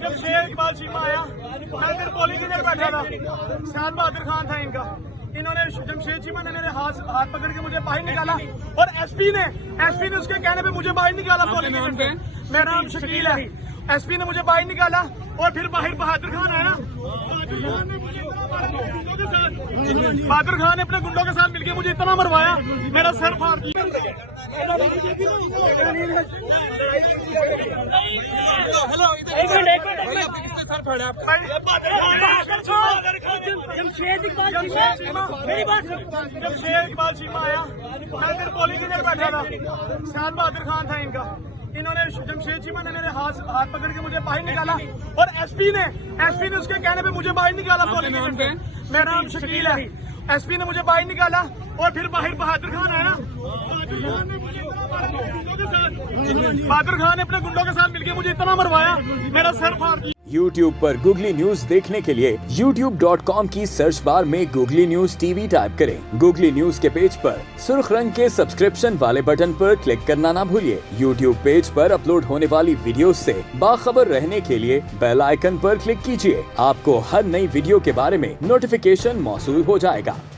जमशेद इकबाल चीमा आया, मैं फिर पोलिंग इधर बैठा था, शान बहादुर खान था इनका। इन्होंने जमशेद चीमा ने मेरे हाथ पकड़ के मुझे बाहर निकाला और एसपी ने उसके कहने पे मुझे बाहर निकाला। पोलिंग मेरा नाम शकील है। एसपी ने मुझे बाहर निकाला और फिर बाहर बहादुर खान आया। बहादुर खान ने अपने गुंडों के साथ मिलकर मुझे इतना मरवाया, मेरा सर फाड़ दिया। जमशेद इकबाल चीमा आया, मैं फिर पोलिंग इधर बैठा था, शान बहादुर खान था इनका। इन्होंने जमशेद चीमा ने मेरे हाथ पकड़ के मुझे बाहर निकाला और एसपी ने उसके कहने पे मुझे बाहर निकाला। पोलिंग मेरा नाम शकील है। एसपी ने मुझे बाहर निकाला और फिर बाहर बहादुर खान आया। बहादुर खान ने अपने गुंडों के साथ मिलकर मुझे इतना मरवाया, मेरा सर फाड़ दिया। YouTube पर गूगली न्यूज देखने के लिए youtube.com की सर्च बार में गूगली न्यूज टीवी टाइप करें। गूगली न्यूज के पेज पर सुर्ख रंग के सब्सक्रिप्शन वाले बटन पर क्लिक करना ना भूलिए। YouTube पेज पर अपलोड होने वाली वीडियो से बाखबर रहने के लिए बेल आइकन पर क्लिक कीजिए। आपको हर नई वीडियो के बारे में नोटिफिकेशन मौसूल हो जाएगा।